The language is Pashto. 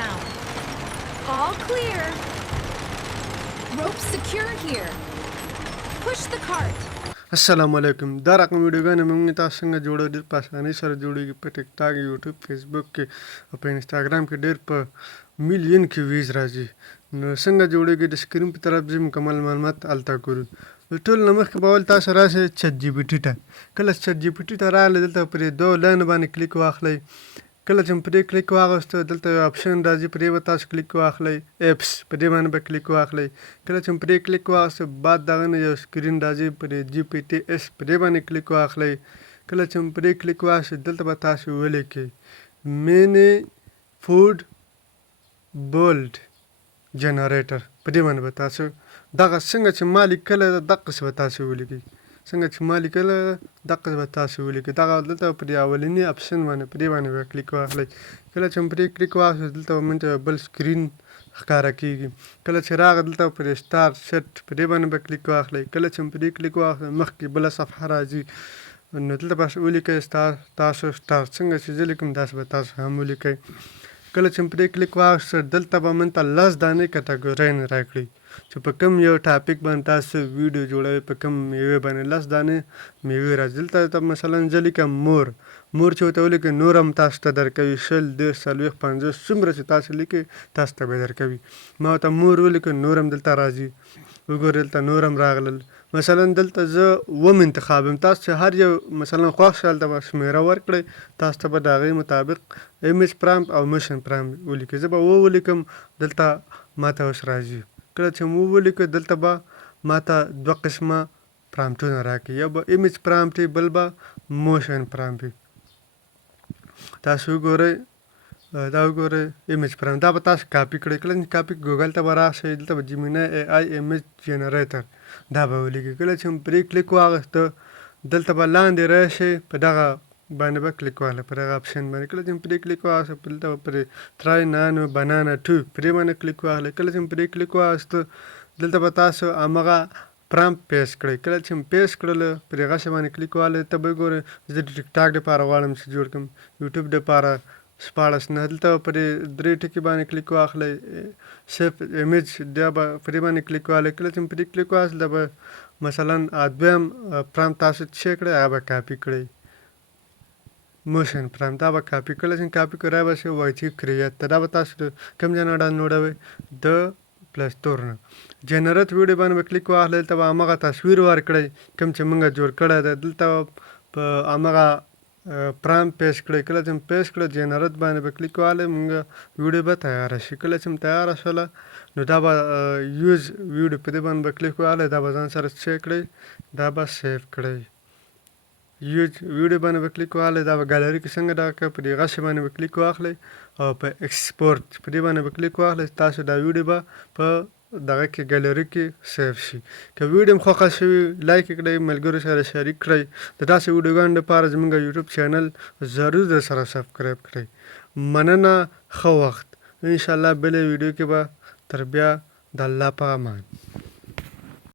down. All clear. Rope secure here. Push the cart. السلام علیکم. دا رقم ویډیوګانې موږ تاسو څنګه جوړو ډېر په اسانۍ سره جوړېږي په ټیک ټاک، یوټیوب، فیسبوک کې او په انسټاګرام کې ډېر په میلیون کې ویز راځي. نو څنګه جوړېږي د سکرین په طرف ځي مکمل معلومات هلته ګورو. د ټول نه مخکې به اول تاسو راسئ چټ جي پي ټي ته. کله چټ جي پي ټي ته راغلئ دلته پرې دوه لاینو باندې کلیک واخلئ. کله چې پرې کلیک واغوسته دلته یو اپشن راځي پرې به تاسو کلیک واخلئ. ایپس په دې باندې به کلیک واخلئ. کله چې پرې کلیک واغوسته بعد دغه نه یو سکرین راځي پرې جي پي ټي اس په دې باندې کلیک واخلئ. کله چې پرې کلیک واغوسته دلته به تاسو ولیکئ مینی فود بولډ جنریټر په دې باندې به تاسو دغه څنګه چې ما لیکلی ده دقسې به تاسو ولیکئ. څنګه چې ما لیکلی ده دقسې به تاسو ولیکئ. دغه دلته په دې اولني اپشن باندې په دې باندې به کلیک واخلئ. کله چې پرې کلیک واخلئ دلته به موږ ته بل سکرین ښکاره کېږي. کله چې راغی دلته پرې سټار سیټ په دې باندې به کلیک واخلئ. کله چې پرې کلیک واخلئ مخکې بله صفحه راځي. نو دلته به ولیکئ تاسو سټار څنګه چې زه لیکم داسې به تاسو هم ولیکئ. کله چې پرې کلیک واخلئ دلته به موږ ته 10 دانې کټګورۍ راکړي چې په کوم یو ټاپک باندې تاسو ویډیو جوړوئ، په کوم میوې باندې 10 دانې میوې راځي. دلته ته مثلا زه لیکم مور چې ورته ولیکئ نور هم تاسو ته درکوي 20، 30، 40، 50 څومره چې تاسو لیکئ تاسو ته به درکوي. ما ورته مور ولیکئ نور هم دلته راځي. وګورئ دلته نور هم راغلل. مثلا دلته زه اووم انتخابوم. تاسو چې هر یو مثلا خوښ شي هلته به شمېره ورکړئ. تاسو ته به د هغې مطابق ایمیج پرامپټ او موشن پرامپټ ولیکئ. زه به ولیکم دلته ماته اوس راځي. کله چې مو ولیکئ دلته به ماته 2 قسمه پرامپټونه راکړي. یو به ایمیج پرامپټ وي بل به موشن پرامپټ وي. تاسو وګورئ دا وګورئ ایمیج پرامپټ دا به تاسو کاپي کړئ. کله چې کاپي ګوګل ته به راشئ دلته به جیمینای اے آی ایمیج جنریټر دا به ولیکئ. کله چې پرې کلیک واغوسته دلته به لاندې راشئ په دغه باندې به کلیک واخلئ په دغه اپشن باندې. کله چې پرې کلیک واغوسته دلته به پرې ترای نانو بنانا 2 پرې باندې کلیک واخلئ. کله چې پرې کلیک واغوسته دلته به تاسو همغه پرامپټ پیسټ کړئ. کله چې پیسټ کړله پرې هغسې باندې کلیک واخلئ. ته به وګورئ زه د ټیک ټاک دپاره غواړم چې جوړ کړم، یوټیوب دپاره 14 دلته پرې 3 ټکي باندې کلیک واخلئ. سیف ایمیج دا به پرې باندې کلیک واخلئ. کله چې پرې کلیک واخلئ دا به مثلا دویم پرامپټ تاسو څه کړئ هغه به کاپي کړئ. موشن پرامپټ دا به کاپي. کله چې کاپي کړئ به شي وایټي کریټ دا به تاسو کوم ځای نه ډاونلوډوئ د پلی سټور نه. جنریټ ویډیو باندې به کلیک واخلئ. دلته به همغه تصویر ورکړئ کوم چې موږ جوړ کړی دی. دلته په همغه پرامپټ پیسټ کړئ. کله چې پیسټ کړئ جنریټ باندې به کلیک واخلئ موږ ویډیو به تیاره شي. کله چې تیاره شوله نو دا به یوز ویډیو په دې باندې به کلیک واخلئ. دا به ځان سره څه کړئ دا به سیف کړئ. یوز ویډیو باندې به کلیک واخلئ. دا به ګالري کې څنګه دغه کړئ په دې غسې باندې به کلیک واخلئ او په ایکسپورټ په دې باندې به کلیک واخلئ. تاسو دا ویډیو به په دغه کې ګالري کې سیف شي. که ویډیو هم خوښه شوي لایک یې کړئ، ملګرو سره شریک کړئ. د داسې ویډیوګانو لپاره زموږ یوټیوب چینل ضرور درسره سبسکرایب کړئ. مننه، ښه وخت. انشاءالله بلې ویډیو کې به تر بیا د الله په امان.